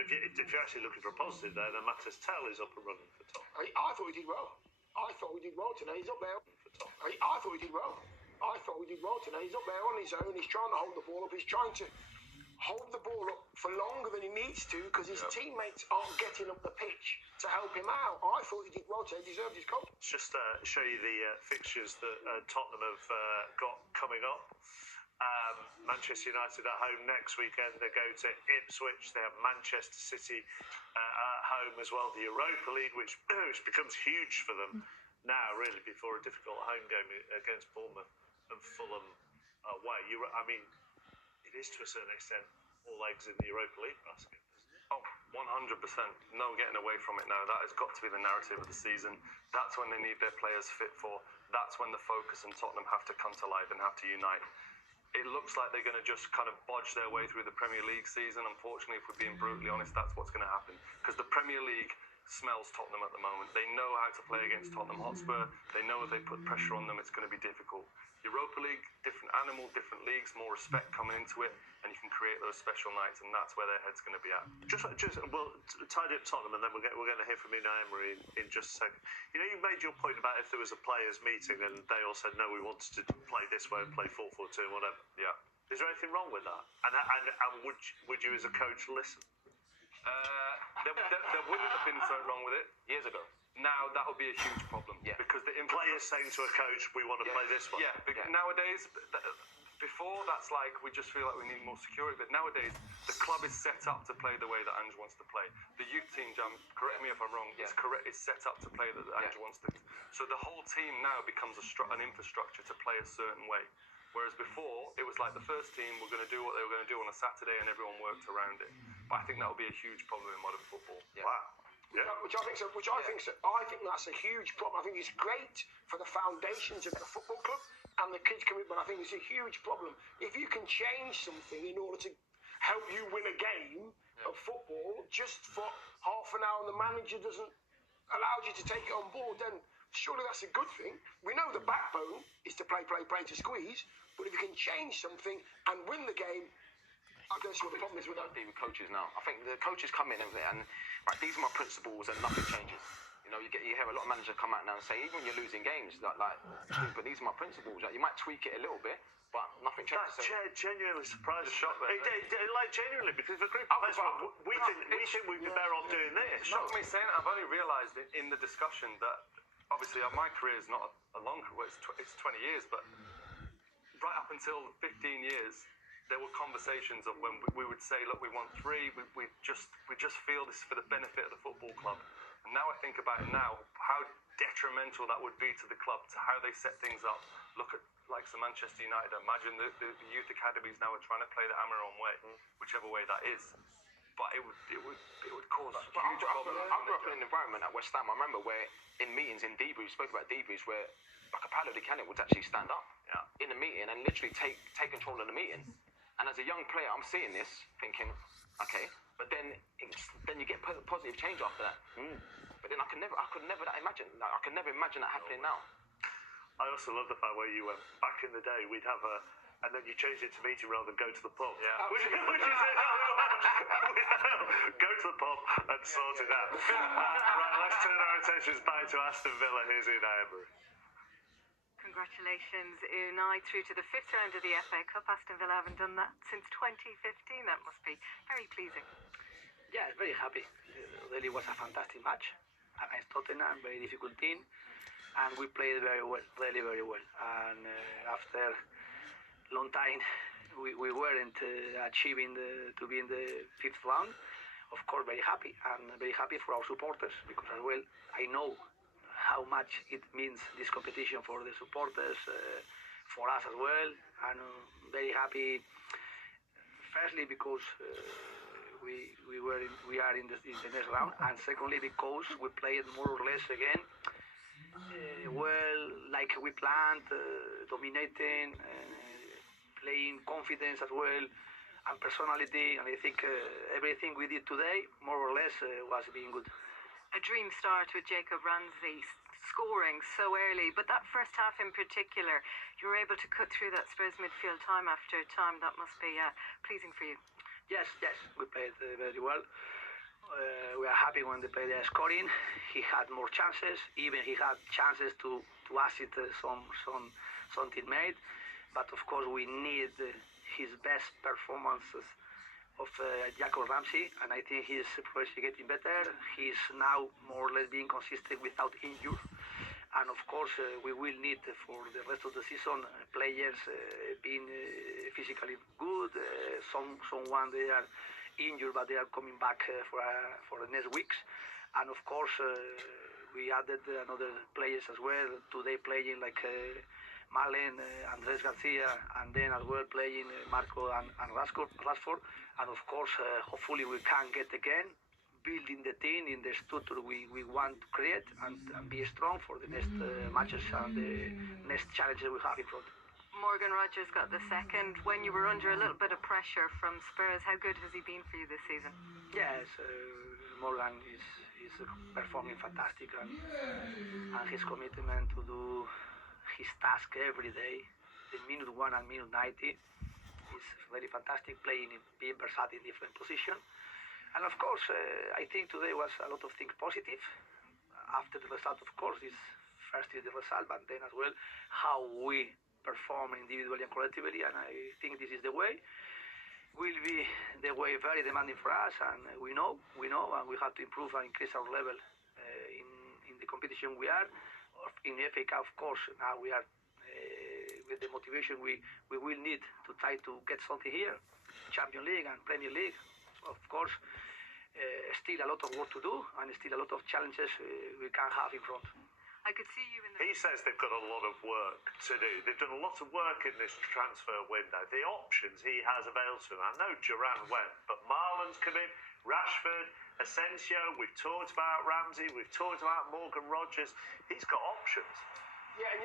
But if you're actually looking for a positive there, then Matthias Tell is up and running for Tottenham. I thought he did well. I thought we did well today. He's up there. I thought we did well. I thought we did well today. He's up there on his own. He's trying to hold the ball up. He's trying to hold the ball up for longer than he needs to because his teammates aren't getting up the pitch to help him out. I thought he did well today. He deserved his goal. Just show you the fixtures that Tottenham have got coming up. Manchester United at home next weekend. They go to Ipswich. They have Manchester City at home as well. The Europa League, which becomes huge for them now, really, before a difficult home game against Bournemouth and Fulham away. I mean, it is to a certain extent all eggs in the Europa League basket. Oh, 100%. No getting away from it now. That has got to be the narrative of the season. That's when they need their players fit for. That's when the focus and Tottenham have to come to life and have to unite. It looks like they're going to just kind of bodge their way through the Premier League season. Unfortunately, if we're being brutally honest, that's what's going to happen. Because the Premier League smells Tottenham at the moment. They know how to play against Tottenham Hotspur. They know if they put pressure on them, it's going to be difficult. Europa League, different animal, different leagues, more respect coming into it, and you can create those special nights, and that's where their head's going to be at. Well, tidy up Tottenham, and then we're going to hear from Unai Emery in just a second. You know, you made your point about if there was a players' meeting and they all said, no, we wanted to play this way and play 4-4-2 and whatever. Yeah. Is there anything wrong with that? And would you as a coach listen? There wouldn't have been something wrong with it years ago. Now that would be a huge problem. Yeah. Because the players saying to a coach, we want to play this one. Yeah. Nowadays, before that's like we just feel like we need more security. But nowadays, the club is set up to play the way that Ange wants to play. The youth team, Jam, correct me if I'm wrong, is set up to play that Ange wants to. So the whole team now becomes an infrastructure to play a certain way. Whereas before, it was like the first team were going to do what they were going to do on a Saturday and everyone worked around it. But I think that will be a huge problem in modern football. Yeah. Wow. Yeah. I think that's a huge problem. I think it's great for the foundations of the football club and the kids coming, but I think it's a huge problem. If you can change something in order to help you win a game of football just for half an hour and the manager doesn't allow you to take it on board, then surely that's a good thing. We know the backbone is to play to squeeze, but if you can change something and win the game, I don't see what the problem is with that. With coaches now. I think the coaches come in and right, these are my principles and nothing changes. You know, you hear a lot of managers come out now and say, even when you're losing games, but these are my principles. Like, you might tweak it a little bit, but nothing changes. That's genuinely surprising. Like genuinely, because the group we think we'd be better off doing this. Not me saying it, I've only realised in the discussion that obviously my career is not a long career. It's 20 years, but right up until 15 years. There were conversations of when we would say, look, we want 3, we just feel this for the benefit of the football club. And now I think about it now, how detrimental that would be to the club, to how they set things up. Look at like Manchester United. Imagine the youth academies now are trying to play the Amaron way, whichever way that is. But it would cause huge problems. I grew up in an environment at West Ham. I remember where in meetings, in debriefs, spoke about debriefs where like a Paolo Di Canio would actually stand up in a meeting and literally take control of the meeting. And as a young player, I'm seeing this, thinking, okay, but then you get positive change after that. But then I could never imagine that happening now. I also love the fact where you went back in the day. We'd have and then you changed it to meeting rather than go to the pub. Yeah. Which is go to the pub and sort it out. Right, let's turn our attentions back to Aston Villa. Here's Unai Emery. Congratulations, Unai, through to the 5th round of the FA Cup. Aston Villa haven't done that since 2015. That must be very pleasing. Yeah, very happy. It really was a fantastic match against Tottenham, very difficult team, and we played very well, really very well. And after a long time, we weren't achieving to be in the 5th round. Of course, very happy, and very happy for our supporters, because as well, I know how much it means, this competition, for the supporters, for us as well, and very happy. Firstly, because we are in the next round, and secondly, because we played more or less again well, like we planned, dominating, playing confidence as well, and personality. And I think everything we did today, more or less, was being good. A dream start with Jacob Ramsey scoring so early, but that first half in particular, you were able to cut through that Spurs midfield time after time. That must be pleasing for you. Yes, we played very well. We are happy when the player is scoring. He had more chances. Even he had chances to assist some teammate. But of course, we need his best performances of Jacob Ramsey, and I think he's progressively getting better. He's now more or less being consistent without injury. And of course, we will need for the rest of the season players being physically good. Someone they are injured, but they are coming back for the next weeks. And of course, we added another players as well. Today playing like Malen, Andres Garcia, and then as well playing Marco and Rashford. And of course, hopefully we can get again building the team in the structure we want to create and be strong for the next matches and the next challenges we have in front. Morgan Rogers got the second. When you were under a little bit of pressure from Spurs, how good has he been for you this season? Yes, Morgan is performing fantastic, and his commitment to do his task every day, the minute 1 and minute 90, is very fantastic, being versatile in different positions. And of course, I think today was a lot of things positive. After the result, of course, is first is the result, but then as well how we perform individually and collectively. And I think this is the way. Will be the way very demanding for us, and we know, and we have to improve and increase our level in the competition we are. In the FA Cup, of course, now we are with the motivation we will need to try to get something here, Champions League and Premier League. Of course, still a lot of work to do and still a lot of challenges we can have in front. I could see you in the... He says they've got a lot of work to do. They've done a lot of work in this transfer window. The options he has available to him. I know Duran went, but Marlon's come in, Rashford, Asensio, we've talked about Ramsey, we've talked about Morgan Rogers. He's got options. Yeah, and